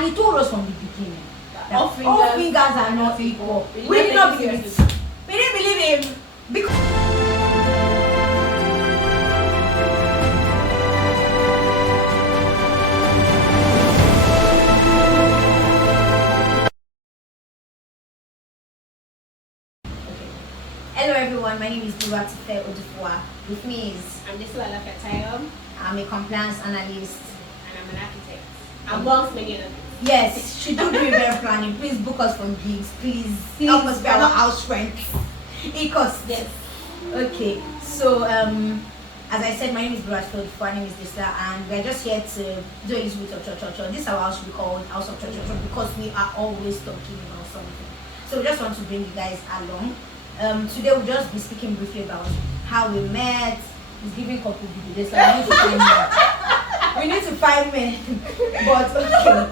And he told us from the beginning that all fingers are not equal. We did not believe it. We didn't believe him because. Hello everyone, my name is Diwatife Odufua. With me is I'm a compliance analyst and I'm an architect, amongst many other things. Yes, should do event planning. Please book us for gigs. Please help us pay our house rent. Because yes. Okay, so as I said, my name is Diwatife Odufua. My name is Disla, and we're just here to do a little bit of Chochocho. This our house should be called House of Chochocho because we are always talking about something. So we just want to bring you guys along. Today we'll just be speaking briefly about how we met. It's giving couple videos. We need to find men. But okay.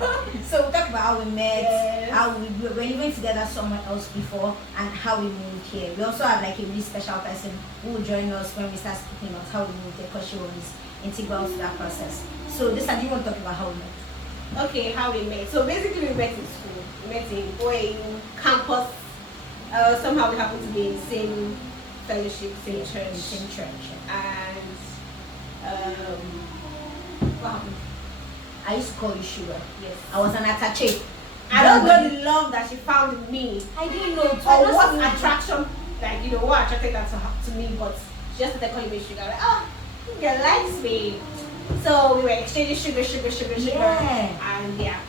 So we'll talk about how we met, yes. How we were living together somewhere else before, and how we moved here. We also have like a really special person who will join us when we start speaking about how we moved here because she was integral to that process. So this time, do you want to talk about how we met? Okay, how we met. So basically we met in school. We met in OAU campus. Somehow we happen to be in the same fellowship, same church. And what happened? I used to call you Sugar. Yes. I was an attache. I don't know the love that she found in me. I didn't know. Or what attraction, like, you know, what attracted that to me, but she just started calling me Sugar. Like, oh, you girl likes me. So we were exchanging sugar. Yeah. And yeah.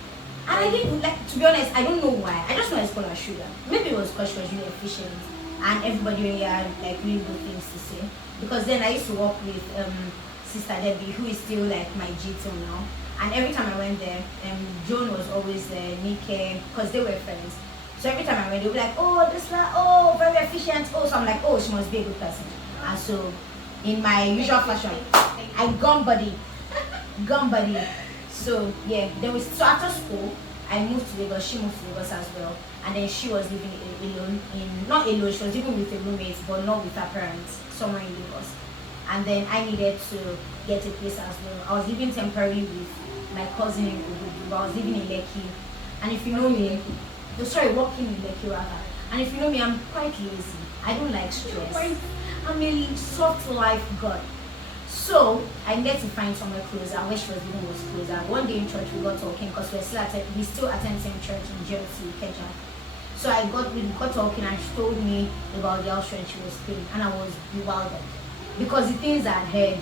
And I didn't, like, to be honest, I don't know why. I just know I called her Sugar. Maybe it was because she was really efficient and everybody really had like really good things to say. Because then I used to work with Sister Debbie, who is still like my G till now. And every time I went there, Joan was always there, Nike, because they were friends. So every time I went, they would be like, oh, this one, oh, very efficient. Oh, so I'm like, oh, she must be a good person. And so in my usual fashion, I gun buddy. So yeah, so after school, I moved to Lagos, she moved to Lagos as well. And then she was living alone, not alone, she was living with a roommate, but not with her parents, somewhere in Lagos. And then I needed to get a place as well. I was living temporarily with my cousin in Ogudu, I was living in Lekki. And if you know me, working in Lekki rather. And if you know me, I'm quite lazy. I don't like stress. I'm a soft life girl. So I needed to find somewhere closer. Where she was living was closer. One day in church we got talking because we still attend same church in GLC, Kenya. So we got talking and she told me about the house rent she was paying, and I was bewildered because the things I heard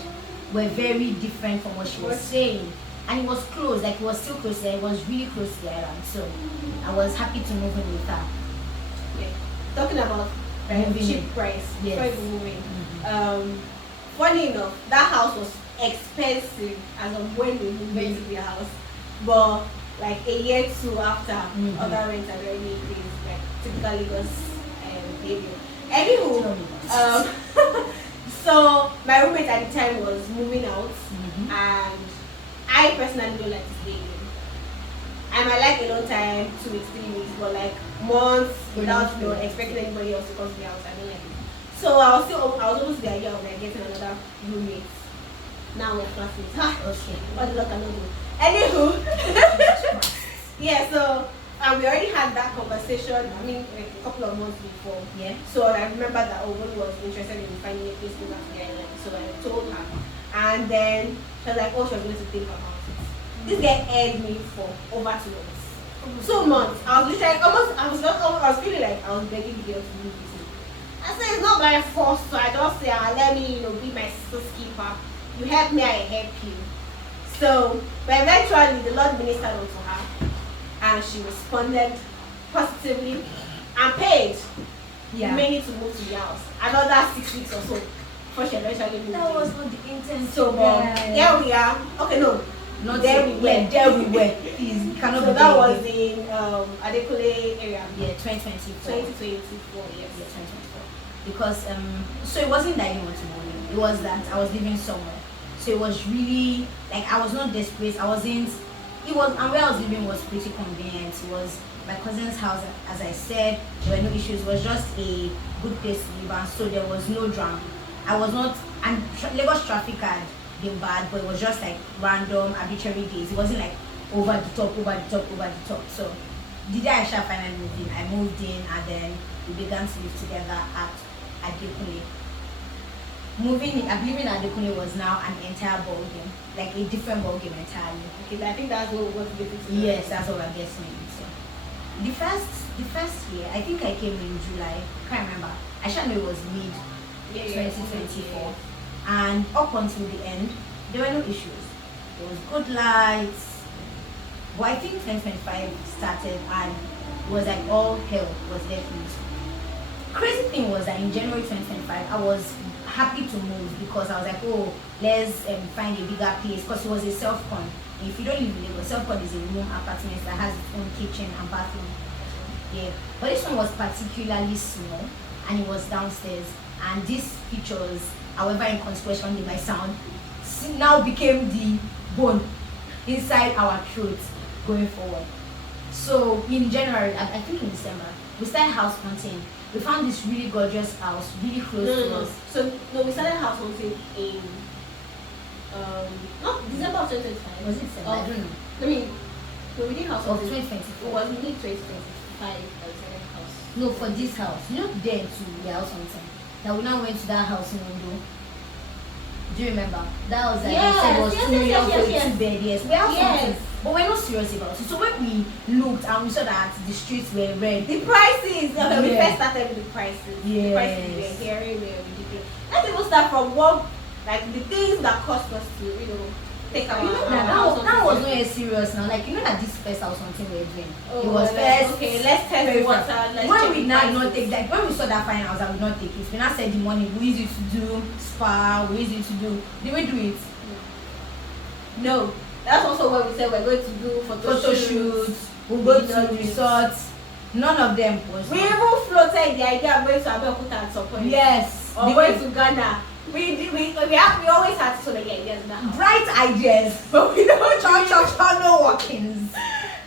were very different from what she was saying. And it was close, like it was still close there. It was really close to the island. So I was happy to move in with her. Yeah. Talking about cheap price, yes. Before moving. Funny enough, that house was expensive as of when we moved into the house. But like a year or two after, other rents had already increased, like typically Lagos behavior. Anywho, so my roommate at the time was moving out, and I personally don't like to stay in. I might like a long time, 2 weeks, 3 weeks, but like months without expecting anybody else to come to the house, I don't like it. So I was almost the idea of like getting another roommate. Now we're classmates. Okay. What the luck I don't do. Anywho, yeah. So we already had that conversation. I mean, like a couple of months before. Yeah. So I remember that Owen was interested in finding a place to go back to the island. So I told her, and then she was like, "Oh, she was going to think about it." This guy aired me for over 2 months. 2 months. I was literally I was feeling like I was begging the girl to move with me. I said it's not by force, so I just say, let me, be my sister's keeper. You help me, I help you. So, but eventually the Lord ministered unto her, and she responded positively and paid money to move to the house. Another 6 weeks or so before she eventually moved. That was not the intent. So, here we are. Okay, no. Not there we were. There we were. Please, cannot so that was in Adekule area. Yeah, 2024. 2024, yes. Yeah, 2024. Because so it wasn't that I didn't want to move. It was that I was living somewhere. So it was really like I was not desperate. I wasn't. It was, and where I was living was pretty convenient. It was my cousin's house. As I said, there were no issues. It was just a good place to live, and so there was no drama. I was not, and Lagos traffic had been bad, but it was just like random, arbitrary days. It wasn't like over the top, over the top, over the top. So the day Aisha finally moved in, I moved in, and then we began to live together at Adekunle. Moving in, I believe in Adekunle was now an entire ball game, like a different ball game entirely. Okay, I think that's what was getting to. Yes, that's what I'm guessing. So the first year, I think I came in July. Can't remember. I should know it was mid 2024, and up until the end, there were no issues. There was good lights. But I think 2025 started and it was like all hell was there for me. Crazy thing was that in January 2025, I was happy to move because I was like, oh, let's find a bigger place, because it was a self-con. If you don't live in Lagos, self-con is a room apartment that has its own kitchen and bathroom. Yeah, but this one was particularly small and it was downstairs, and these features, however inconsequential they might sound, now became the bone inside our throats going forward. So in January, I think in December, we started house hunting. We found this really gorgeous house, really close to us. So no, we started house hunting in not December of 2025. Was it December? I don't know. I mean, no, we did house Of hunting. 2024. It was mid 2025 that we started house. No, for this house. You know, there to the house hunting. That we now went to that house in Ondo. Do you remember? That was like I said, was 2 million for a 2-bed. Yes, we have something, but we're not serious about it. So when we looked and we saw that the streets were red, The prices. Okay, we Yeah. first started with the prices. The Yes. prices we were hearing were ridiculous. Let's even start from what, like the things that cost us to, take our. you know that that was not as serious now. Like, you know that this first house something we're doing. Oh, it was well, first. okay, let's test the very water. first. Let's When check we the now did not prices. take that, when we saw that fine house, I would not take it. We now said the money we use it to do spa, we use it to do. Did we do it? No, that's also what we said we're going to do Photo shoots. We'll go to resorts. None of them was. We even floated the idea of going to Abeokuta at some point. Yes. Or going to Ghana. We always had so many ideas now. Bright ideas, but we don't Chochocho, no workings.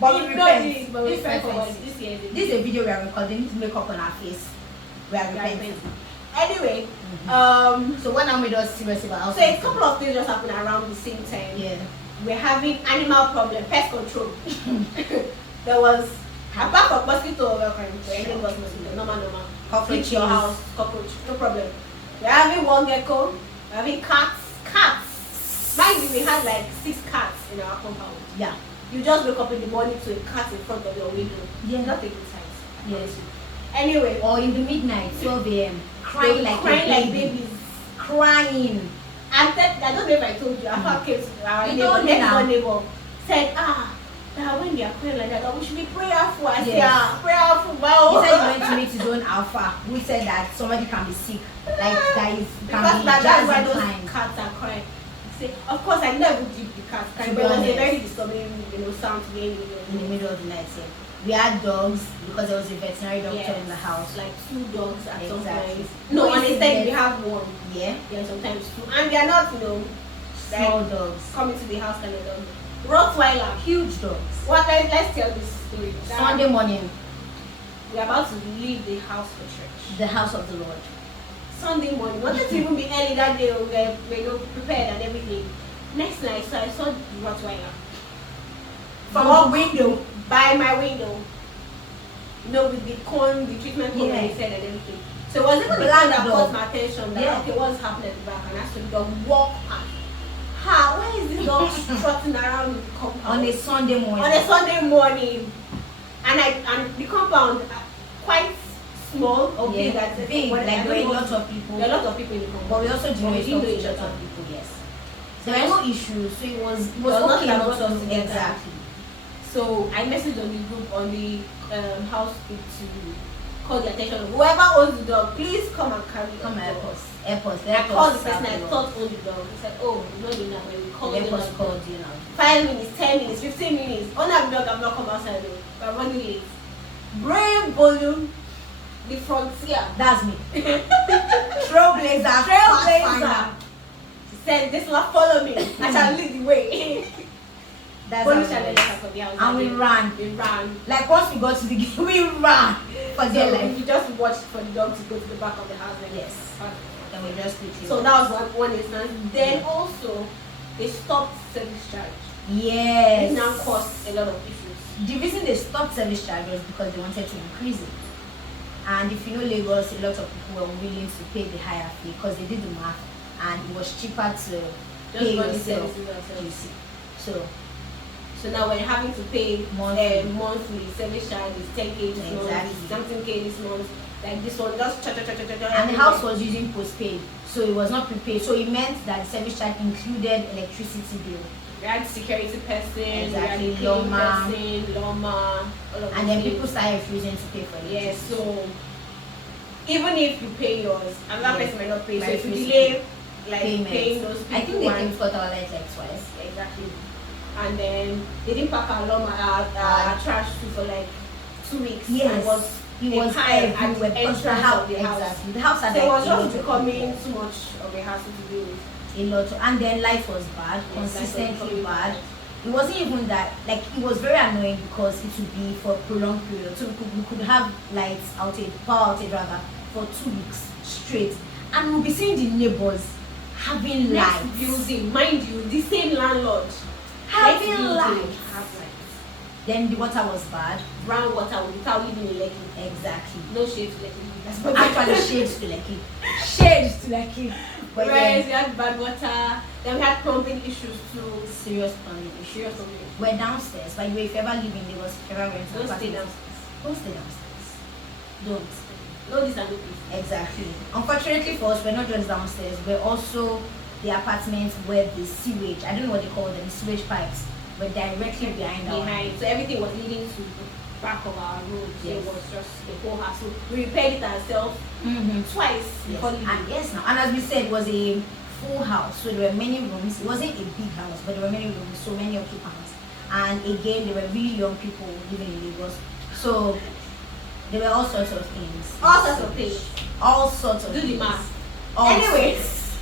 But we repent. But we This repent for repent. what this year. This is a video we are recording to make up on our face. We are repenting. Anyway, So what now made us serious about house so a hunting? couple of things just happened around the same time. Yeah. We're having animal problem, pest control. There was, apart from mosquito, anything was mosquito, normal. Cockroaches. Hit your house, cockroach, no problem. We're having one gecko, we're having cats. Mind you, we had like 6 cats in our compound. Yeah. You just wake up in the morning to a cat in front of your window. Yeah. Not taking size. Yes. Anyway, Or in the midnight, 12 a.m. Crying like babies. Crying. And then, I don't know if I told you, I came to our You neighbor, told me next now. door neighbor, said, when they are crying like that, we should be prayerful. I said, Yes. prayerful, He wow. said he went to meet his own alpha. We said that somebody can be sick. Like that is can Because be that's why just those inclined. cats are crying. He said, of course, I never did the cat crying, To but be it was a honest. very disturbing, sound to hear In the middle of the night, yeah. We had dogs because there was a veterinary doctor Yes. in the house. like 2 dogs at some Exactly. point. No, Who on is a day it? we have 1. Yeah. Yeah, sometimes 2. And they are not, Small dogs. coming to the house kind of dog. Rottweiler. Huge dogs. Let's tell this story. Sunday morning, We're about to leave the house for church. the house of the Lord. Sunday morning. Wanted to even be early that day. We were prepared and everything. Next night, so I saw the Rottweiler From walk the window. by my window. With the cone, the treatment cone Yeah. that he said and everything. So it was even the Black thing that dog. caught my attention that Yeah. okay, what's happening at the back, and I saw the dog walk past. Why is this dog strutting around the compound On a Sunday morning. on a Sunday morning? And the compound quite small or big, Yeah. Big. Like there were a lot of people. There are a lot of people in the compound. But we also But we generally didn't talked know to each a lot other. of people, yes. There were no issues, so it was was not okay that not brought us to together. exactly. So I messaged on the group on the house to call the attention of whoever owns the dog. Please come and carry Come the help dog. us. Help us. I Help called the us. person I help us. thought owned the dog. He said, "Oh, no, you know, when we called Help them, us called you now. 5 minutes, 10 minutes, 15 minutes. On that dog, I'm not come outside though. We're running late. Brave volume, the frontier. That's me. Trailblazer. Trailblazer. Pathfinder. She said, "This one follow me. I shall lead the way." That's Police how it challenges was. for the house. And we ran. We ran. Like once we got to the gate, we ran for their So life. we just watched for the dog to go to the back of the house. And Yes. And we just quickly. So that was one instance. Then also, they stopped service charge. Yes. It now caused a lot of issues. The reason they stopped service charge was because they wanted to increase it. And if you know Lagos, a lot of people were willing to pay the higher fee because they did the math, and it was cheaper to pay run the yourself. services yourself. You see. So now we're having to pay monthly service charge is 10K this month, Exactly. something K this month. Like this one, just cha. And the house was using postpaid, so it was not prepaid. So it meant that the service charge included electricity bill. We had security person, Exactly, we had cleaning Loma. person, Loma, all of And then those people things. started refusing to pay for it. Yes, so even if you pay yours, another Yes. person might not pay. So Might if you refuse to delay like Payment. paying those people, I think they came for our light like twice. exactly. And then they didn't pack our Loma, our trash too for like 2 weeks. Yes. And It was everywhere everywhere because the house, the house. exactly. The house had So it was like a just lot becoming of too much of a hassle to deal with. a lot and then life was bad, Yes, life was consistently becoming bad. It wasn't even that, like, it was very annoying because it would be for a prolonged period. So we could have lights outage, power outage rather, for 2 weeks straight, and we'll be seeing the neighbors having Next lights, building, mind you, the same landlord. having Next building lights. have lights. Then the water was bad. Brown water without living in Lekki. Exactly. No shade to Lekki. That's what Actually, shades to Lucky. Shades to Lucky. But Whereas yeah, we had bad water, then we had plumbing issues too. serious plumbing issue. Serious plumbing. We're downstairs. By the way, if you ever live in Lagos, if you ever rent an Don't stay apartment, downstairs. don't stay downstairs. Don't. No this and no this. Exactly. Unfortunately for us, we're not just downstairs. We're also the apartments where the sewage, I don't know what they call them, the sewage pipes, were directly behind our Behind. So everything was leading to the back of our road. So Yes. it was just the whole hassle. We repaired it ourselves twice Yes. before leaving. And yes, now, and as we said, it was a full house, so there were many rooms. It wasn't a big house, but there were many rooms, so many occupants. And again, there were really young people living in Lagos, so there were all sorts of things. All sorts of things. All sorts of Do the things. math. All Anyways. sorts.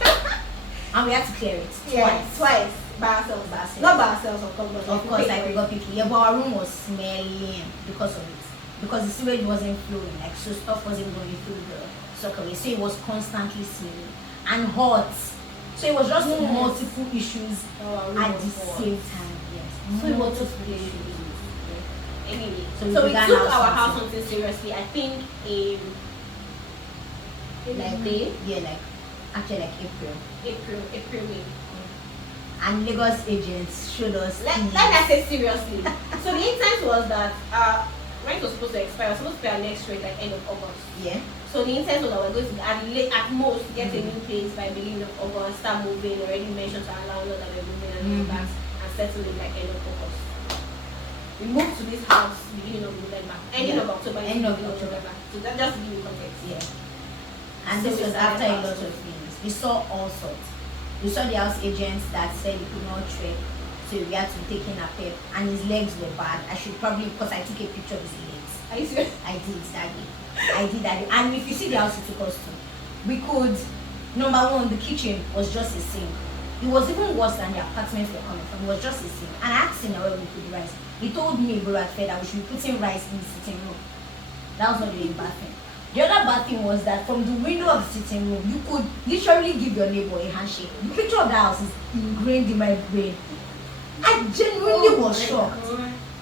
And we had to clear it Twice. By ourselves. By ourselves. Not by ourselves, of course, but Of course, like we got people. Yeah, but our room was smelling because of it. Because the sewage wasn't flowing, like, so stuff wasn't going through the sockaway. So it was constantly smelling and hot. So it was just multiple issues at the same time. Yes. So it was Multiple just really issues. Anyway, So so we we began took house our hunting. house hunting seriously. I think in Like May, yeah, like actually like April. May. And Lagos agents showed us. Let us say seriously. So the intent was that rent was supposed to expire. We were supposed to pay our next rate at end of August. Yeah. So the intent was that we're going to at most get a new place by beginning of August, start moving. Already mentioned to our landlord that we're moving and all that, and settle it by end of August. We moved to this house beginning of November, ending Yeah. of October, End of beginning October. November. So that just to give you context. Yeah. And So this we was started after a lot house of things. We saw all sorts. We saw the house agents that said he could not trek, so we had to take in a pep, and his legs were bad. I should probably, because I took a picture of his legs. Are you serious? I did that day. I did that day. And if you see the house it took us to, we could, number one, the kitchen was just a sink. It was even worse than the apartments we're coming from. It was just a sink. And I asked him where we put the rice. He told me, bro, at Fed, that we should be putting rice in the sitting room. That was not really a bad thing. The other bad thing was that from the window of the sitting room, you could literally give your neighbor a handshake. The picture of the house is ingrained in my brain. I genuinely was shocked.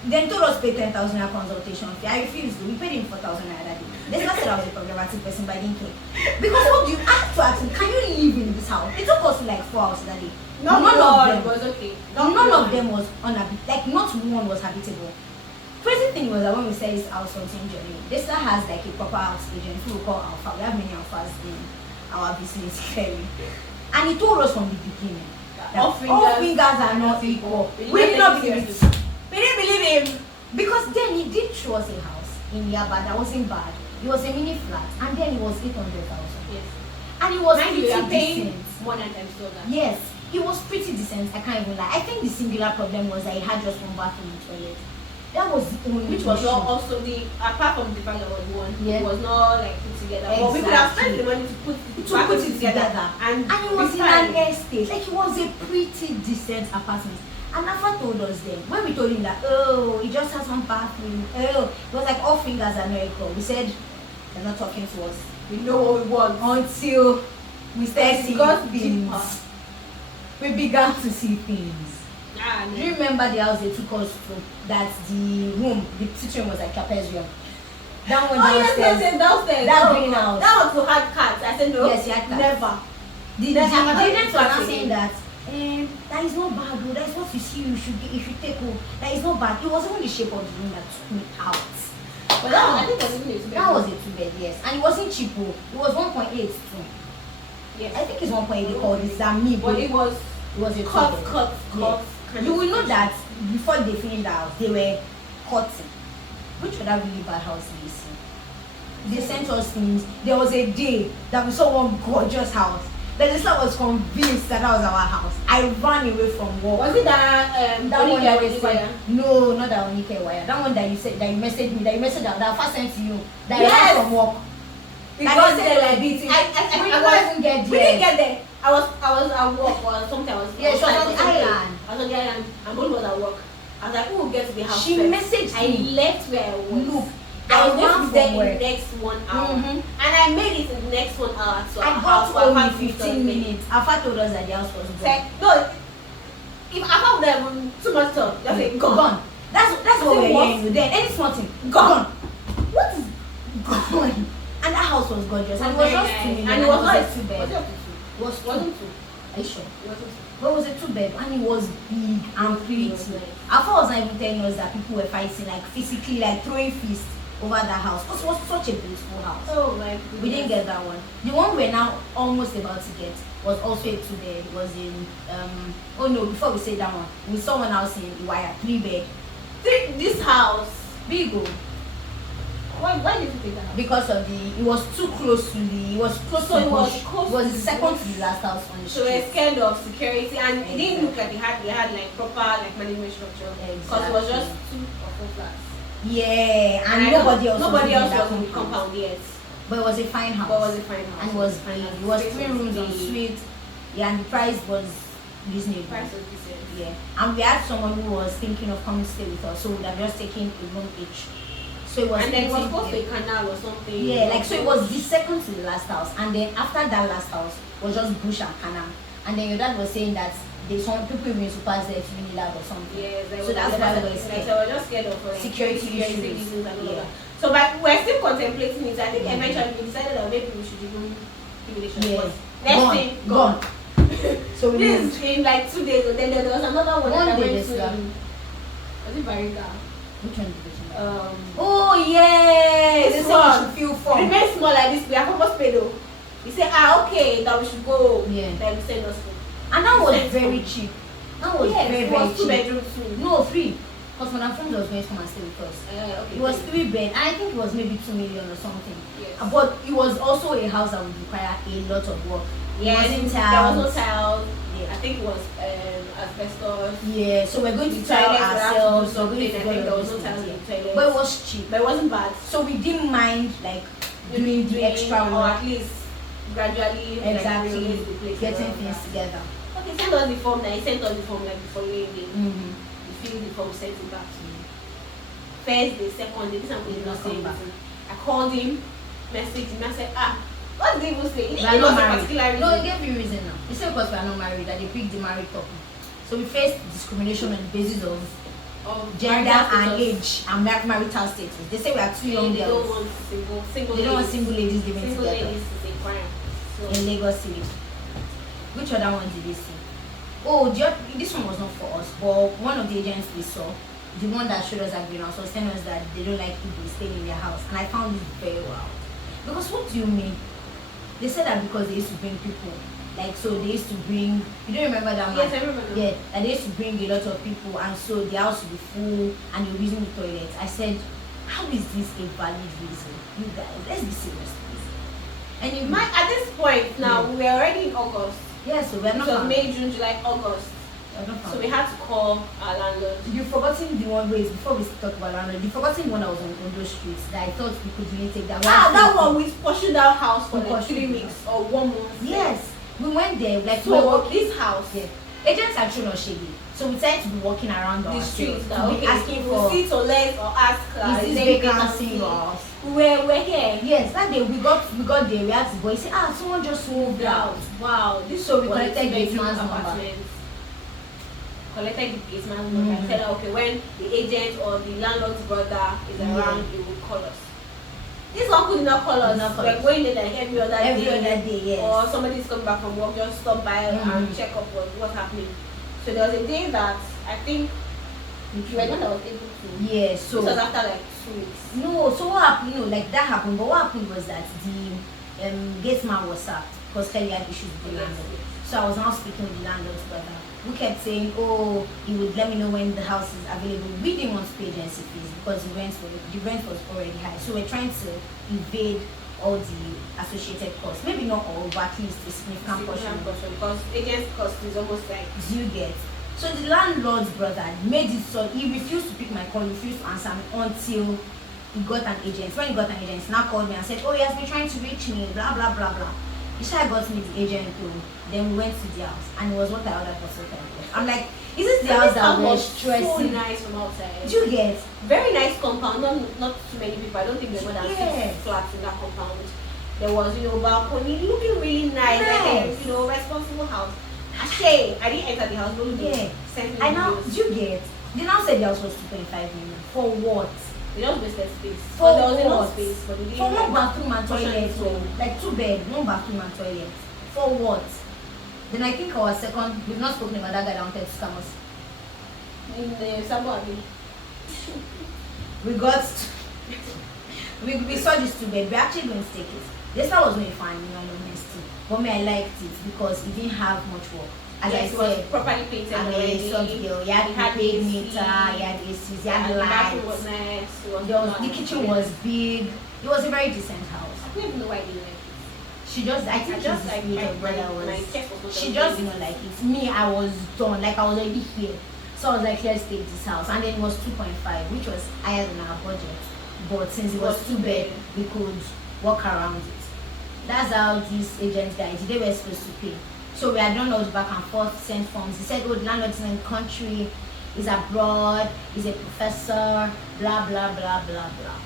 Then told us pay 10,000 naira consultation fee. I refused. We paid him 4,000 naira that day. They never said I was a problematic person, but I didn't care. Because what do you have to ask him? Can you live in this house? It took us like 4 hours that day. None of of them. them was okay. None of them was unhabitable. Like not one was habitable. Crazy thing was that when we said this house hunting journey, this guy has like a proper house agent who we call Alpha. We have many Alphas in our business clearly. And he told us from the beginning that all fingers are not equal. We did not believe it. We didn't believe him. Because then he did show us a house in Yaba that wasn't bad. It was a mini flat, and then it was 800,000. Yes. And it was Mind you, pretty you are paying decent. more than times $2. Yes, it was pretty decent. I can't even lie. I think the singular problem was that he had just one bathroom and toilet. That was the only Which was issue. also apart from the fact that was one, Yeah. it was not like put together. But we could have spent the money to put it together. And it was be in fine. an estate. Like it was a pretty decent apartment. And Alpha told us then, when we told him that, oh, he just has one bathroom, oh, it was like all fingers are not equal. We said, they're not talking to us. We know what we want. Until we started It seeing got things. deeper. We began to see things. Ah, Do you remember the house they took us to? That the room, the sitting room was like trapezium. That one Oh yes, downstairs. yes, downstairs. That green house. That one to had cats. I said no. Yes, he had cats. Never. The agent was now cats saying again. that that is not bad, though. That is what you see. You should take home. That is not bad. It was even the shape of the room that took me out. But that one, I think it was even a 2-bed. That was a 2-bed, yes, and it wasn't cheap. Oh. It was 1.8 too. Yes. I think it's 1.8. They called it that me, But it was a 2-bed. cut. Yeah. You will know that before they finished the house, they were cutting. Which other really bad house did you see? They sent us things. There was a day that we saw one gorgeous house. The listener was convinced that was our house. I ran away from work. Was it that That one that was was said, no, not that Onike wire. That one that you said, that you messaged me, that you messaged that I first sent to you, that Yes. I ran from work. because That they like beating. We didn't get We there. didn't get there. I was at work or something. Yeah, she was on the something. island. I was on the island and Bolu was at work. I was like, who will get to the house She first? messaged I me. left where I was. Look, I was I going ran to be there from in work. the next 1 hour. Mhm. And I made it in the next 1 hour to I our got house. Our only house 15 minutes. Alpha told us that the house was gone. Said, no, if I have them too much time, just say gone. That's I what said, we're what? hearing. Then any small thing, Gone. What is gone? And that house was gorgeous. And it was just 2 million. And it was not a a 2-bed. Was it up to 2? It was two. Wasn't 2. Are you sure? It wasn't 2. But it was a 2-bed and it was big and pretty. It was nice. Alpha was not even telling us that people were fighting, like physically, like throwing fists over that house. Because it was such a beautiful house. Oh my goodness. We didn't get that one. The one we're now almost about to get was also a 2-bed. It was in oh no, before we say that one, we saw one house in Iwaya, 3-bed. This house. Big oh. Why did you take that house? Because of it was too close to it was close So to it was bush. close It was to the the second bush. to the last house on the So we're street. scared of security and it didn't look like they had like proper like management structure. Because it was just 2 or 4 flats. Yeah, and I nobody don't- else nobody was else in that was in the compound. compound yet. But it was a fine house. But it was a fine house. And it was fine big. house. It was Space 3 rooms on big. suite. Yeah, and the price was reasonable. Price was decent. Yeah, and we had someone who was thinking of coming to stay with us, so we would have just taken a room each. So it was. And then it was 18 close to a canal or something. Yeah, like so it was the second to the last house, and then after that last house was just bush and canal, and then your dad was saying that there's some people even to pass there if you need that or something. Yes, So that's why we're scared. So we're just scared of Security issues. reasons and all Yeah. that. So but we're still contemplating it. I think Mhm. eventually we decided that maybe we should even give it a shot. Yeah. But next Gone, thing gone. So we This moved. in like 2 days, and then there was another one One that I day went this to. year. Was it Bariga? Which one did you see? Oh yes, this they said we one. should feel It fun. remains small like this. We have almost paid though. He said, okay, that we should go. Yeah. Then we send us home. And that was Same very phone. cheap. That was Yes, very, it very was 2 cheap. bedrooms too. No, 3. Because when our friend was going to come and stay with us. Okay. It was 3-bed, and I think it was maybe 2 million or something. Yes. But it was also a house that would require a lot of work. Yes, it wasn't there was no tiled. tile. Yeah. I think it was asbestos. Yeah, so we're going to The try toilets were ourselves. have We're to do going to something. I go think there on was no this tiles in thing. the toilet. But it was cheap. But it wasn't bad. So we didn't mind like doing the extra or work, at least gradually exactly renovate the place getting around things that. together. Okay, send us the form. Now he sent us the form like the following day. Mm-hmm. We filled the form, sent it back to me. First day, second day, this one did not say Come back. anything. I called him, messaged him, I said, what did he even say? He We didn't are give not us a married. particular reason. No, he gave you reason now. He said because we are not married that they picked the married couple. So we faced discrimination on the basis of gender and age and marital status. They say we are 2 young They don't girls. want single They don't want ladies. single ladies living Single together ladies is a crime. So in Lagos City. Which other one did they see? Oh, this one was not for us, but one of the agents we saw, the one that showed us that greenhouse, was telling us that they don't like people staying in their house, and I found it very wild. Because what do you mean? They said that because they used to bring people, like so they used to bring. You don't remember that man? yes, I remember. Yeah, that they used to bring a lot of people, and so the house would be full, and they were using the toilets. I said, how is this a valid reason? You guys, let's be serious, please. And you At this point now, Yeah. we are already in August. yeah, so we're not. So found. May, June, July, August. We're not found. So we had to call our landlord. You've forgotten the one ways before we talk about landlord. You've forgotten the one that was on those streets that I thought we could really take that. That one we pursued that house for We like pursued 3 it. weeks or 1 month. Yes, we went there like we were So walking. this house, Yeah. Agents are true not shady, so we decided to be walking around the ourselves, streets, to that be okay, asking we'll for see to let or ask. is this there vacancy or else? We're here. Yes, that day we got there. We asked the boy. He said, someone just moved out. Wow, this So we was a collected the two-bedroom man's number. apartment. collected the gate man's number. I said, okay, when the agent or the landlord's brother is around, he will call us. This uncle did not call us. We're going there like every other day. Yes. Or somebody is coming back from work, just stop by and check up what's happening. So there was a day that I think you were not I was able to. Yes. So it was after like 2 weeks. No. So what happened? Like that happened. But what happened was that the gate man was sacked because Kelly had issues with the landlord. So I was now speaking with the landlord's brother, who kept saying, oh, he would let me know when the house is available. We didn't want to pay agency fees because the rent was already high. So we're trying to evade all the associated costs. Maybe not all, but at least a significant portion. Because agent's cost is almost like... Do you get? So the landlord's brother made it so he refused to pick my call, refused to answer me until he got an agent. When he got an agent, he now called me and said, oh, he has been trying to reach me, blah, blah, blah, blah. He started got me the agent too. Then we went to the house and it was what I ordered for so I'm like, is this the house that was stressing? So nice from outside. Do you get? Very nice compound, not too many people. I don't think there were more than 6 flats in that compound. There was, balcony looking really nice. Like a, responsible house. I didn't enter the house, no. Yeah. I now, do you get? They now said the house was 2.5 million. For what? They just wasted space. For there was what? enough space, but they didn't. For one bathroom and toilet, like 2 bed, 1 bathroom and toilet. For what? Then I think our second, we've not spoken about that guy that wanted to scam us. In the Sabo We got, we saw this 2 bed. We actually going to take it. This one was not fun, in all honesty. But me, I liked it because it didn't have much work. As I said, it was properly painted already. Girl. You had the paid meter, you had ACs, you had the lights. The bathroom was nice. The kitchen was big. It was a very decent house. I don't even know why they like it. She just, I think just like my brother was. My chest was she just didn't like it. Me, I was done. Like I was already here. So I was like, let's take this house. And then it was 2.5, which was higher than our budget. But since it was 2 bed, we could walk around it. That's how these agents guys, they were supposed to pay. So we had done all the back and forth, sent forms. He said, oh, the landlord is in the country, he's abroad, he's a professor, blah, blah, blah, blah, blah.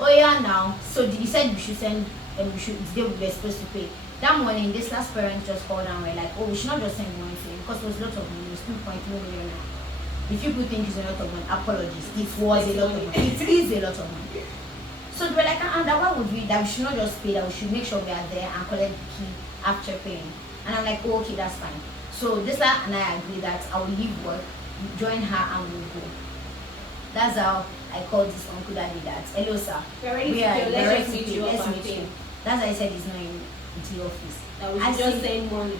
Oh yeah, now. So he said we should send, they were supposed to pay. That morning, this last parent just called and were like, oh, we should not just send money to him because it was a lot of money. It was 2.2 million. If people think it's a lot of money, apologies. It was a lot of money. It is a lot of money. So they were like, and why would we, that we should not just pay, that we should make sure we are there and collect the key after paying. And I'm like, oh, okay, that's fine. So this and I agree that I will leave work, join her, and we'll go. That's how I called this uncle that did that. Hello, sir. Let's meet you. That's why I said he's not in the office. That we should just send money.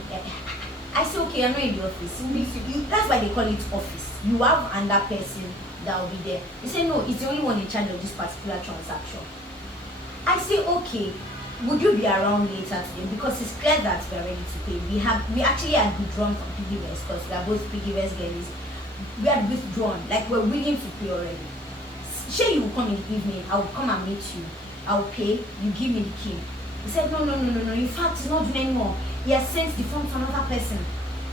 I said, okay, I'm not in the office. That's why they call it office. You have another person that will be there. They say, no, it's the only one in charge of this particular transaction. I say, okay, would you be around later today? Because it's clear that we are ready to pay. We actually had withdrawn from PiggyVest because we are both PiggyVest girls. We had withdrawn, like we're willing to pay already. Sure, you will come in the evening, I will come and meet you. I will pay, you give me the key. He said, no. In fact, he's not doing anymore. He has sent the phone to another person.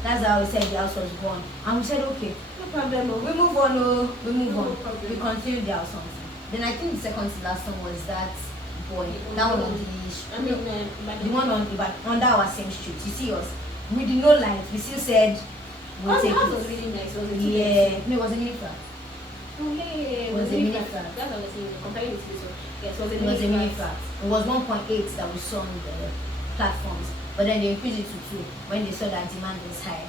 That's how he said the house was gone. And we said, okay, no problem. We move on. No we continue the house hunting. Then I think the second to last one was that boy. That one on the one under our same street. You see us. We did not lie. We still said we'll take it. The house was really nice. Was it? Yeah. No, it was a mini flat. It was a mini flat. That's what I was saying. Comparing it to this one. Yes, it was a mini flat. It was 1.8 that we saw on the platforms. But then they increased it to 2 when they saw that demand was high.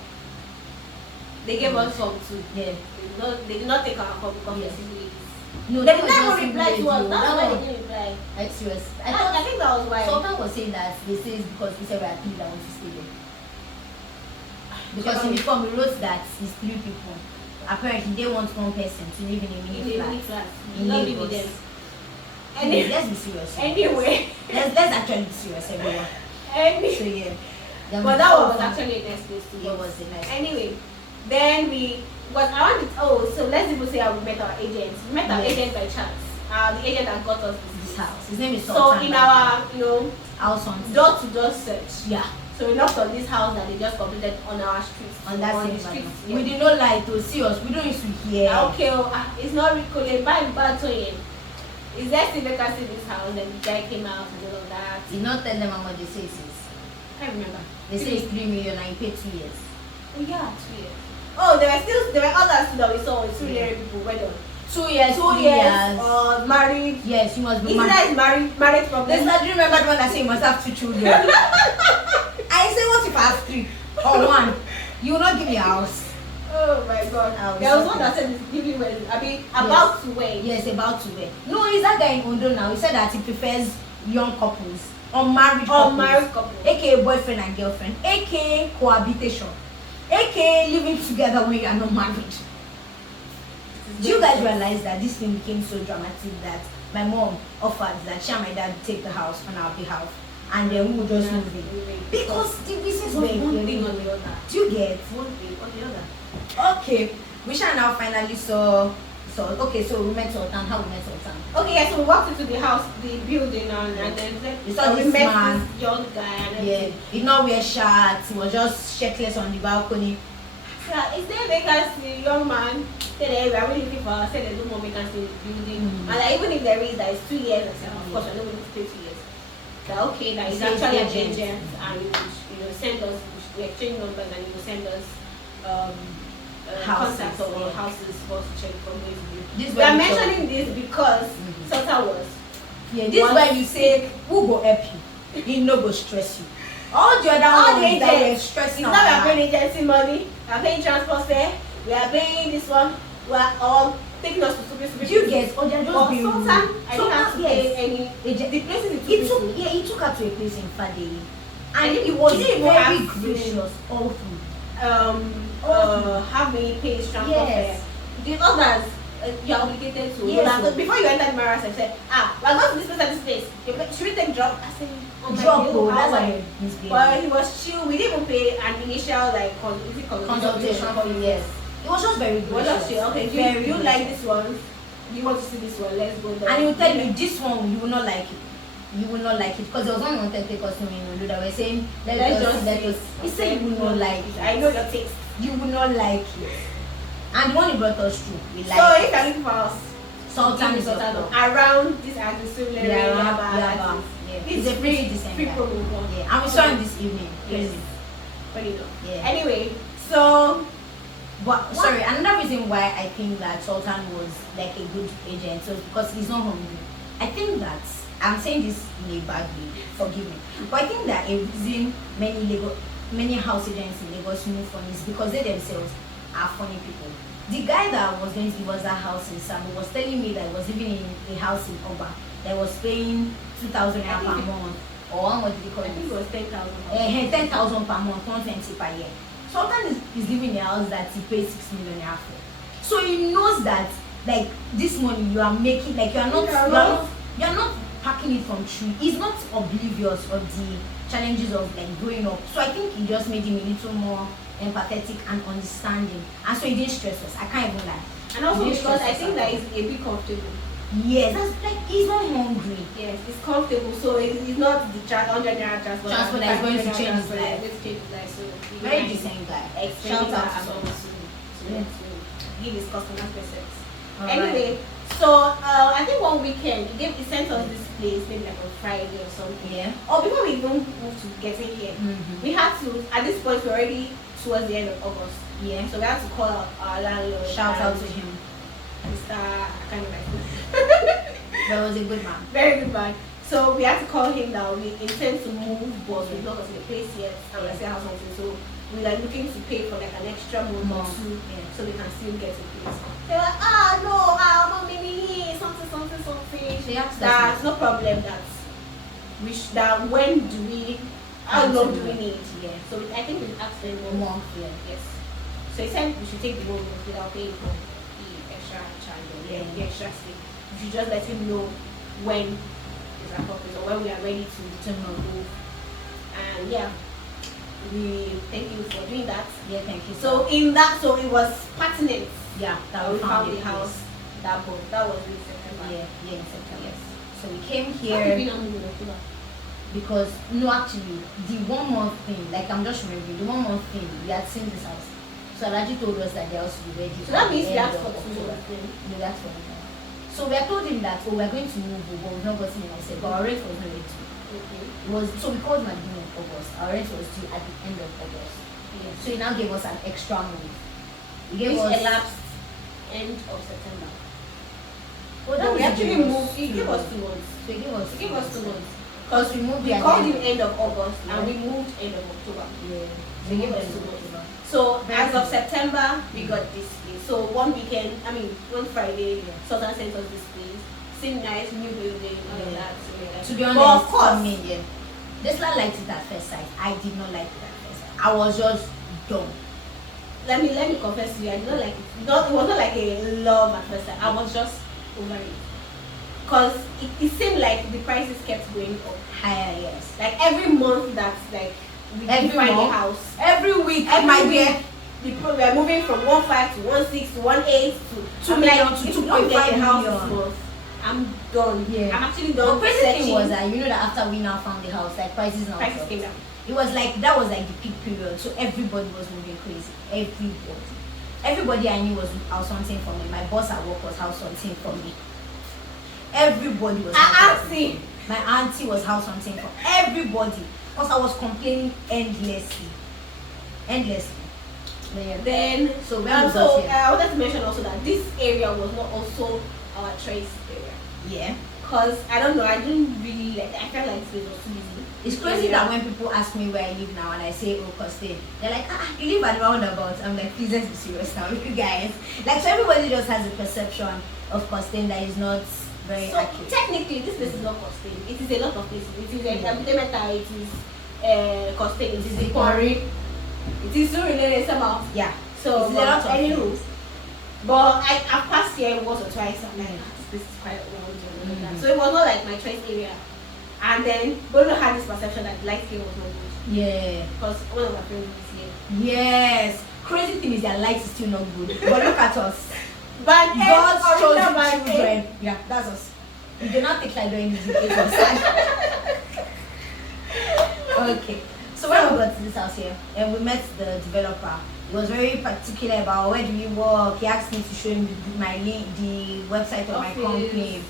They gave us some too. Yeah. They did not take our call because yes. No, they did not reply to us. That's why they didn't reply. Like serious. I think that was why. Sultan was saying that they say it's because we said we are 3 that want to stay there. Because in the form we wrote that it's 3 people. Apparently they want 1 person to live in a mini flat. In Lagos. Let's be serious. Anyway. Let's actually be serious, everyone. So yeah. But that was actually a nice place to go. It was a nice anyway, then we was around it. Oh, so let's even say how we met our agent. We met our agent by chance. The agent that got us this house. His name is Sultan. So in our house hunting, door-to-door search. Yeah. So we knocked on this house that they just completed on our street. On that same street. Yeah. We did not lie to see us. We don't used to hear. Okay, it's not recorded by Batoyin. Is there still vacancy in this house? And the guy came out and all of that. Did not tell them how much they say it is. I can't remember. They say it's 3 million and you pay 2 years. Oh yeah, 2 years. Oh, there were others too that we saw with 2 year people. Well done. 2 years, 2 years, married. Yes, you must be Is that is married from This them? I do remember the one that said you must have 2 children. I say, what if I have 3 or 1? You will not give me a house. Oh my God. There was one that said he's giving wedding. I mean, about to wed. Yes, about to wed. No, he's that guy in Ondo now. He said that he prefers young couples, unmarried couples, aka boyfriend and girlfriend, aka cohabitation, aka living together when you are not married. Do you guys realize that this thing became so dramatic that my mom offered that she and my dad take the house on our behalf and then we would just move in? Because the business was went one thing on the other. Do you get? One thing on the other. Okay, we shall now finally saw. Okay, so we met Sultan. How we met Sultan? Okay, yeah, so we walked into the house, the building, and then we saw we this met man, this young guy. And yeah, he did not wear shirts. He was just shirtless on the balcony. Is there vacancy, young man? Said we are really looking for. Said there's no more vacancy in the building. And like, even if there is, that is 2 years. I said, of course, I don't want to pay 2 years. That okay, that is actually an agent, and you know, send us. We exchange numbers, and you will send us contacts or houses for us to check from where to do. We are mentioning this because Sultan was. Yeah, this is where you say who go help you, he no go stress you. All the other ones that were stressing. It's not we are paying agency money, we are paying transport fare, we are paying this one, we are all taking us to stupid. You get, or they're just being rude. Sultan, I didn't have to pay any. The places he took her to a place in Fadei, and it was very gracious all through. Have me pay transport fare. The others, you are obligated to. Yes, before you enter the Maras, I said, we are going to this place and this place. Should we take drop? I said, drop, that's why but he was chill. We didn't even pay an initial consultation for yes. It was just very good. Okay, do you like this one? Do you want to see this one? Let's go there. And he will tell you this one you will not like it. You will not like it because there was one wanted to take us to Olu that were saying let us. He said you will not like it. I know your taste. You will not like it. And the one he brought us through, we like. So if you're looking for us, Sultan is around this agricultural area. It's a pretty decent guy. Yeah, and we saw him this evening. Yes. Funny enough. Yeah. Anyway, so. But sorry, another reason why I think that Sultan was like a good agent, so because he's not hungry. I think that I'm saying this in a bad way, forgive me. But I think that a reason many house agents in Lagos move on is because they themselves are funny people. The guy that was going to give us that house in Samu was telling me that he was living in a house in Oba that was paying 2,000 naira per month, or what did he call it? I think it was 10,000. 10,000 per month, 120 per year. Sultan is living in a house that he pays 6 million naira for. So he knows that like this money you are making, like you are not packing it from tree. He's not oblivious of the challenges of like growing up. So I think he just made him a little more empathetic and understanding. And so he didn't stress us. I can't even lie. And also because I think that he's a bit comfortable. Yes, that's like he's not hungry. Yes, he's comfortable, so he's not the 100 naira transport that is going to change his life. So very decent guy. Shout out to give his customers respect. Anyway, so I think one weekend he sent us this place maybe like on Friday or something. Yeah. Or before we even moved to getting here, we had to. At this point, we're already towards the end of August. Yeah. So we had to call our landlord. Shout out to him. Mr. kind of like That was a good man. Very good man. So we had to call him now. We intend to move, but we've not gotten the place yet. And we're still househunting. So we're like looking to pay for like an extra month or two, so we can still get a place. They're like, no, maybe something. So that's no problem. That when do we, how long do we need? Yeah. So I think we asked them 1 month. Yeah. Yes. So he said we should take the 1 month without paying for the extra charge or the extra stay. We should just let him know when is appropriate or when we are ready to move. And yeah, we thank you for doing that. Yeah, thank you. So in that, so it was pertinent. Yeah, that we found the house. That was in September. Yeah, in September. Yes. So we came here. How have you been moving in October? Because no, actually, the 1 month thing, like I'm just remembering, the 1 month thing, we had seen this house. So Alaji told us that the house would be ready. So that means we asked for 2 months. No, that's for him. So we had told him that we're going to move, but we've not gotten it. I said, but our rent was not ready. Okay. So we called him at the beginning of August. Our rent was due at the end of August. Yeah. So he now gave us an extra month. He gave which us. elapsed end of September. Well, No, we means actually gave us moved. He gave us 2 months. So he gave us. He gave us 2 months. Because we moved. We there called then. him end of August Yeah. and we moved end of October. Yeah. So he gave us 2 months. So as of September, we got this place. So one weekend, one Friday, Yeah. Sultan sent us this place. Seemed nice, new building, all of Yeah. that. So we To be but honest, of course, for me, yeah. Desla liked it at first sight. I did not like it at first sight. I was just dumb. let me confess to you, I did not like it. It was not like a love at first sight. I was just over it. Because it seemed like the prices kept going up. Higher, yes. Like every month that's like we Every find a month? house. Every week, Every my week, dear. we are moving from 1.5 to 1.6 to 1.8 to 2 million to if you don't get 2.5 a house million. this month, I'm done. Yeah. I'm actually The done. crazy thing searching. was that you know that after we now found the house, like prices now Prices dropped. came down. It was like that was like the peak period, so everybody was moving crazy. Everybody I knew was house hunting for me. My boss at work was house hunting for me. Everybody was house hunting. Auntie. My auntie was house hunting for everybody because I was complaining endlessly. But yeah. Then So when we so got here, I wanted to mention also that this area was not also our choice area. yeah, Cause I don't know, I didn't really like. I felt like this was too busy. it's crazy that when people ask me where I live now and I say oh Costain, they're like you live at roundabout. I'm like please let's be serious now, you guys. Like so everybody just has a perception of Costain that is not very So accurate. technically, this place is not costing. It is a lot of places. It is Abidemeta. It is costing. It is Ikwari. It is Surulere somehow. Yeah. So It's a lot of anywho, things. but I've passed here once or twice. I'm like, this is quite old. And all that. So it was not like my choice area. And then Bono had this perception that light skin was not good Yeah. because one of my friends was here. Yes. Crazy thing is their light is still not good. But look at us. But God's chosen children. children. Yeah, that's us. We do not take like doing this with us. Okay. So when we got to this house here and we met the developer, he was very particular about where do we work. He asked me to show him my link, the website of my Office. company.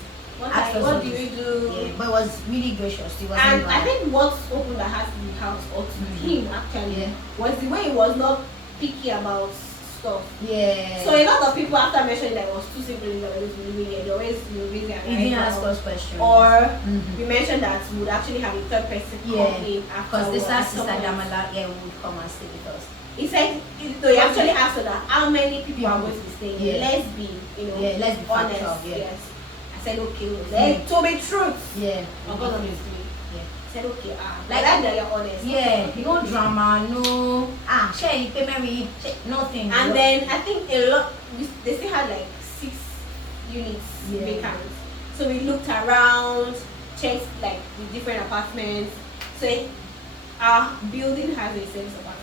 Asked us What all do this. we do? Yeah, but it was really gracious. It wasn't And I bad. think what opened the heart to the house, or to him actually, Yeah. was the way he was not picky about stuff. Yeah. So a lot of people after mentioning that it was too simple that we were going to be here, they always raise their he didn't ask eyebrow. us questions. Or Mhm. we mentioned that we would actually have a third person Yeah, come in after. because this or last sister someone- Damala would come and stay with us. He said, so he actually asked her that how many people are going to be staying. Yeah. Let's be, Yeah, let's be honest. factual, yeah. Yes. I said okay. Let's to be truth. Yeah. I'm gonna be free. Yeah. I said okay. Like- Like that you're honest. Yeah, no drama, no share payment, nothing. And then I think a lot, they still had like 6 units Yeah. vacant. So we looked around, checked like the different apartments. So our building has a service apartment.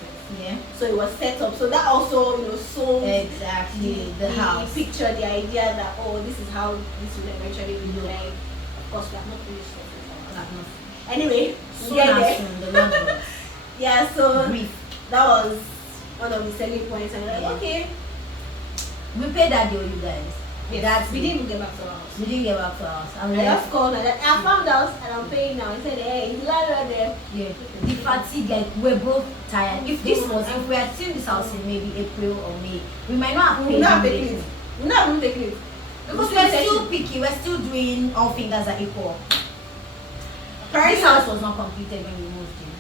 Yeah, So it was set up. So that also, sold exactly the house. the picture, the idea that this is how this will eventually be like. Of course, we have not finished it. Anyway, Soon yeah, as soon, the Lord will yeah. So brief. that was one of the selling points, and we're like, Yeah. okay. We paid that deal, you guys. Yes, That's we it. didn't even get back to our house. We didn't get back to us. I'm I like, just called her that I found out and I'm paying now. He said, hey, it's landlord there. yeah, the fatigue, like we're both tired. If we had seen this house in maybe April or May, we might not have We paid will not taking immediately. it. We will not even taking it. Because We we're still still searching. picky, we're still doing all fingers are equal. Apparently- This house was not completed when we moved in.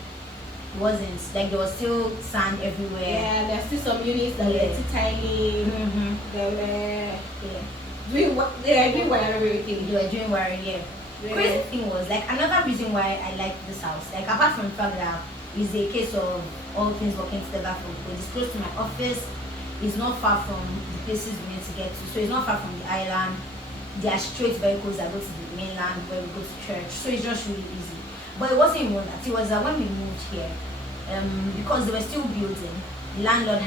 It wasn't. Like there was still sand everywhere. Yeah, there's still some units that Yeah. were too tiny. Mm-hmm. They were doing what they were doing whatever everything. You were doing wiring, yeah. Yeah. Crazy thing was like another reason why I like this house. Like apart from the fact that it's a case of all things working together for good. It's close to my office. It's not far from the places we need to get to. So it's not far from the island. There are straight vehicles that go to the mainland where we go to church. So it's just really easy. But it wasn't even that. It was that when we moved here, because they were still building, the landlord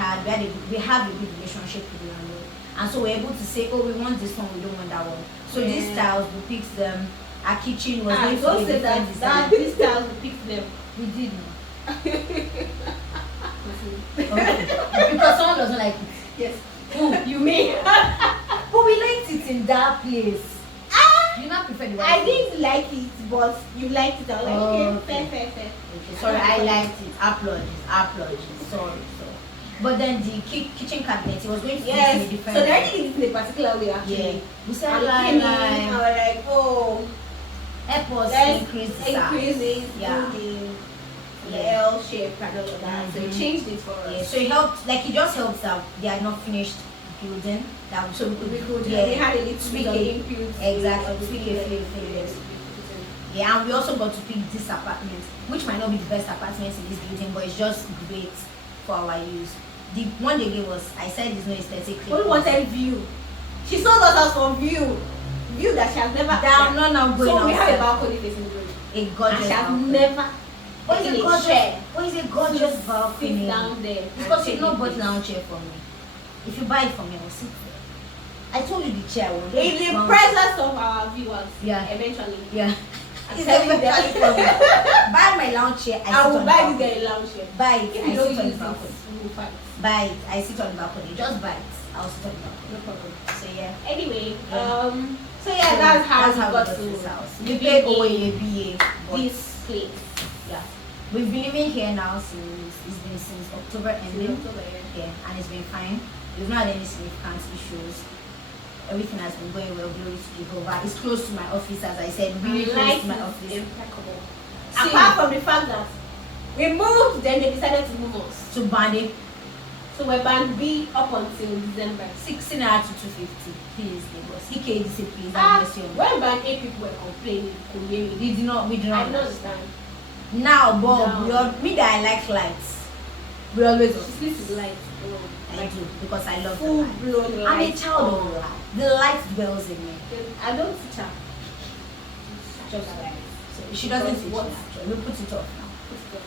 we have a good relationship with the landlord. And so we're able to say, oh, we want this one, we don't want that one. So Yeah. these tiles, we picked them. Our kitchen was going to Don't be say different that design. this style will pick them. We did know. Okay. Because someone doesn't like it. Yes. Who? You mean? But we liked it in that place. You not prefer the white I one? didn't like it, but you liked it. I was like, Oh, okay, okay. fair. Okay, sorry, I liked it. Apologies. Sorry. But then the kitchen cabinet, it was going to be in a Yes. different So they way. already did it in a particular way actually. Yeah. We said And like, came in, I was like, oh, help us let's increase the size. increase it, Yeah. do the Yeah. L shape and all of that. So it Mhm. changed it for us. Yeah, so it helped, like it just helps that they had not finished building. That So we could, yeah, we had a little tweak bit of it. input. Exactly, of the tweak feedback. a few things. Yeah, and we also got to pick this apartment, which might not be the best apartment in this building, but it's just great for our use. The one they gave us, I said, is no aesthetically. Only wanted view. She sold us out for view. View that she has never Down, no, no, going So we have a outside. balcony facing the road. A And gorgeous she has balcony. never What is taken a a gorgeous? chair. What is a to gorgeous just balcony? sit down there. Because and you've not take bought it. lounge chair for me. If you buy it for me, I'll sit there. I told you the chair was. In the presence of our viewers. Yeah. Eventually. Yeah. I'm It's telling a them. for me. Buy my lounge chair. I I sit will on buy the this balcony. guy a lounge chair. Buy it. If I you don't sit on use the this, balcony. we will fight. Buy it. I sit on the balcony. Just buy it. I'll sit on the balcony. No problem. So yeah. Anyway, Yeah. so yeah, that's how we got to this house. We living paid in OABA. this place. Yeah. We've been living here now since October ending. October, yeah. Yeah, and it's been fine. We've not had any significant issues. Everything has been going well, glory to Jehovah. It's close to my office, as I said, really close Life to my is office. impeccable. See. Apart from the fact that we moved, then they decided to move us. To Bande, So we're band B up until December. 16 hours to 250. Please, Lagos. EKDC, please. Ah, Have mercy on me. when band A people were complaining, We do not I understand. don't understand. Now, Bob, No. me that I like lights. We always She sleeps with lights. I do, because I love the Full light. blown lights. I'm a child of light. The light dwells in me. I don't teach her. Just like so she doesn't Because teach what? me actually. We put it off now.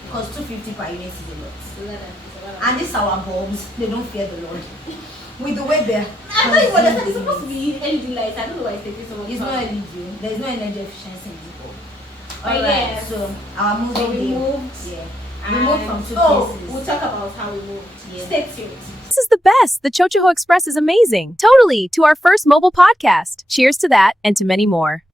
Because 250 per unit is a lot. And And these our bulbs, they don't fear the Lord. With the way they're I don't even understand. It's supposed to be LED lights. I don't know why it's taking so much It's time. not LED. There's no energy efficiency in the bulb. But Alright, yes. so our moving So we day. moved. Yeah. And We moved from two places. We'll talk about how we moved. Yeah. Stay tuned. This is the best. The Chochocho Express is amazing. Totally. To our first mobile podcast. Cheers to that and to many more.